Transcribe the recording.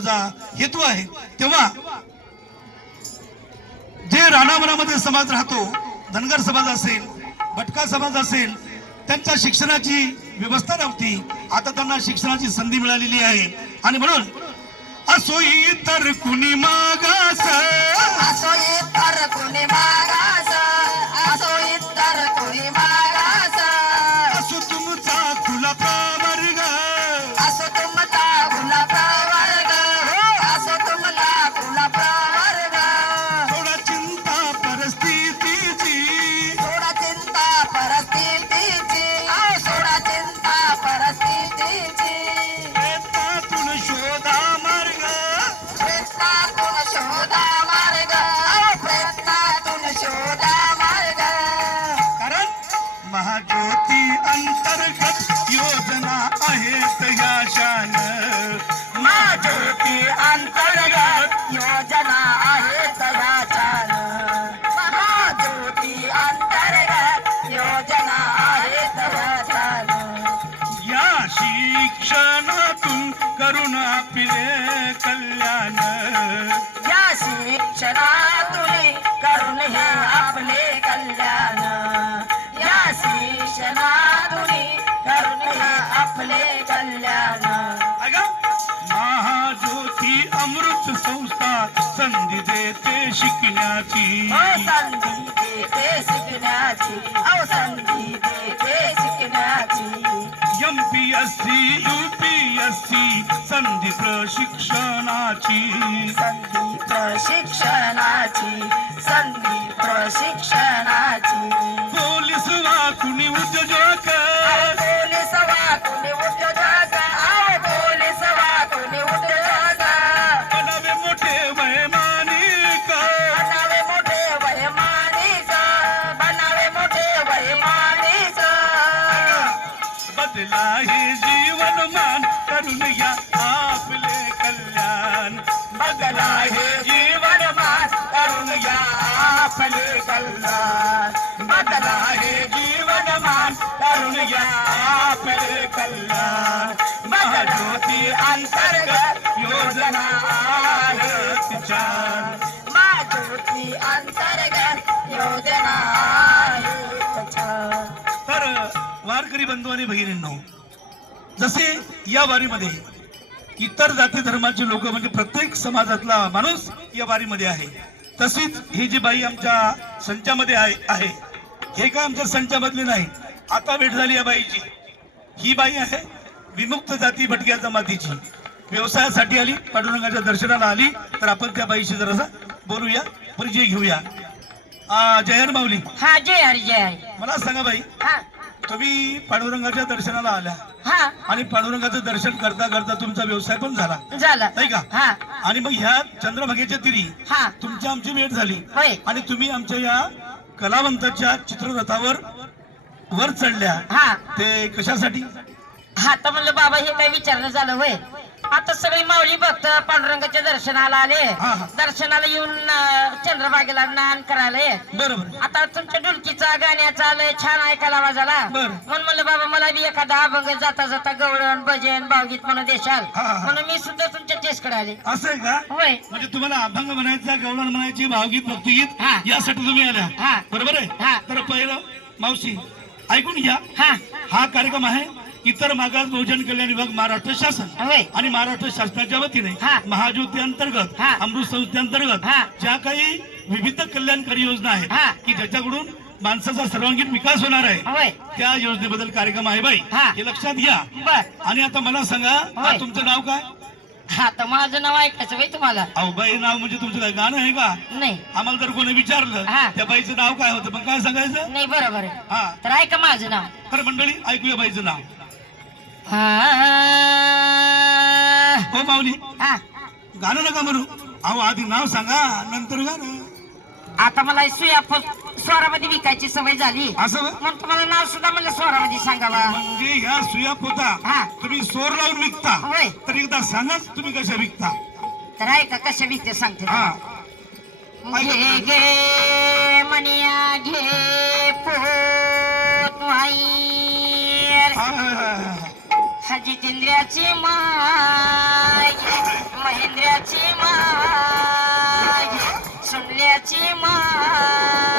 माझा हेतू आहे। तेव्हा जे रानावनामध्ये समाज राहतो, धनगर समाज असेल, भटका समाज असेल, त्यांच्या शिक्षणाची व्यवस्था नव्हती, आता त्यांना शिक्षणाची संधी मिळालेली आहे। आणि म्हणून असो इतर कुणी मागास, असो इतर कुणी मागास, असो इतर कुणी मागास, असो तुमचा खुला प्रवर्ग, असो तुमचा खुला प्रवर्ग, असो तुमचा खुला प्रवर्ग, थोडा चिंता परिस्थितीची, सोडा चिंता परिस्थितीची, सोडा चिंता परिस्थितीची, प्रयत्नातून शोधा मार्ग, प्रयत्नातून शोधा मार्ग, प्रयत्नातून शोधा मार्ग, कारण महाज्योती अंतर्गत योजना आहेत या शान, महाज्योती अंतर्गत योजना आहेत याच्यान, महाज्योती अंतर्गत योजना आहेत याच्यान, या शिक्षणातून करून आपले कल्याण, या शिक्षणातून करून हे आपले कल्याण, या शिक्षणातून करून हे आपले कल्याण, अगं महाज्योती अमृत संस्था संधी देते शिकण्याची, संधी देते शिकण्याची, संधी देते शिकण्याची, MPSC UPSC संधी प्रशिक्षणाची, संधी प्रशिक्षणाची, संधी प्रशिक्षणाची, पोलीस वा कुणी उद्योजक, पोलीस वा कुणी उद्योजक, पोलीस वा कुणी उद्योजक, बनावे मोठे वैमानिक, बनावे मोठे वैमानिक, बनावे मोठे वैमानिक, बदला हे जीवनमान करून या आपले कल्याण, बदला हे जीवनमान करून या आपले कल्याण, बदला हे जीवनमान करून या आपले कल्याण, महाज्योती अंतर्गत योजना आहेत छान, महाज्योती अंतर्गत योजना आहेत छान. तर वारकरी बंधू आणि भगिनींनो, जसे या वारीमध्ये इतर जाती धर्माचे लोक म्हणजे प्रत्येक समाजातला माणूस या वारीमध्ये आहे, तशीच ही जी बाई आमच्या संचामध्ये आहे, हे काय आमच्या संचामधले नाही, आता भेट झाली या बाईची। ही बाई आहे विमुक्त जाती भटक्या जमातीची, व्यवसायासाठी आली, पांडुरंगाच्या दर्शनाला आली, तर आपण त्या बाईशी जरासा बोलूया, परिचय घेऊया। जय हर माऊली। हा, जय हरी जय हरी. मला सांगा बाई, हा तुम्ही पांडुरंगाच्या दर्शनाला आल्या हा आणि पांडुरंगाचं दर्शन करता करता तुमचा व्यवसाय पण झाला, झालं. नाही का? हा आणि मग ह्या चंद्रभागेच्या तिरी हा तुमची आमची भेट झाली होय. आणि तुम्ही आमच्या या कलावंताच्या चित्ररथावर वर चढल्या, हा ते कशासाठी? हा तर म्हणलं बाबा हे काय विचारणं झालं होय. आता सगळी माऊली भक्त पांडुरंगाच्या दर्शनाला आले, हा, हा. दर्शनाला येऊन चंद्रभागेला स्नान करायला. बरोबर. आता तुमच्या डुलकीचा गाण्याचा आलंय छान ऐकायला आवाज आला, बरं. म्हणून म्हणलं बाबा मला बी एखादा अभंग जाता जाता गवळण भजन भावगीत म्हणून देशाल, हा, हा. म्हणून मी सुद्धा तुमच्या टेस्टकडे आले. असं आहे का? होय. म्हणजे तुम्हाला अभंग म्हणायचा, गवळण म्हणायची, भावगीत भक्तिगीत हा. यासाठी तुम्ही आल्या, हा. बरोबर आहे? हा. तर पहिलं मावशी ऐकून घ्या, हा हा कार्यक्रम आहे इतर मागास बहुजन कल्याण विभाग महाराष्ट्र शासन होय. आणि महाराष्ट्र शासनाच्या वतीने हा. महाज्योती अंतर्गत, हा. अमृत संस्थेअंतर्गत हा. ज्या काही विविध कल्याणकारी योजना आहेत हा. की ज्याच्याकडून माणसाचा सर्वांगीण विकास होणार आहे, होय. त्या योजनेबद्दल कार्यक्रम आहे बाई, हा. हे लक्षात घ्या. बर. आणि आता मला सांगा, होय. तुमचं नाव काय? हा तर माझं नाव ऐकायचं बाई तुम्हाला? अहो बाई, नाव म्हणजे तुमचं काय गाणं आहे का? नाही आम्हाला जर कोणी विचारलं हा. त्या बाईचं नाव काय होतं, मग काय सांगायचं? नाही बरोबर आहे. हा. तर ऐका माझं नाव. तर मंडळी ऐकूया बाईचं नाव. हा हो माऊली, हा. गाणं नका म्हणू, अहो आधी नाव सांगा नंतर गाणं. आता मला सुया स्वरामध्ये विकायची सवय झाली, असं व्हय? म्हणून तुम्हाला नाव सुद्धा मला स्वरामध्ये सांगावा. म्हणजे ह्या सुया पोता हा. तुम्ही सोर लावून विकता, होय. तर एकदा सांगाच तुम्ही कशा विकता. तर ऐका कशा विकते सांगते. हा. घे घे मनिया घे पोत माईर, हा, हा, हा, हा. हा जितेंद्र्याची माय, महेंद्र देवाची मान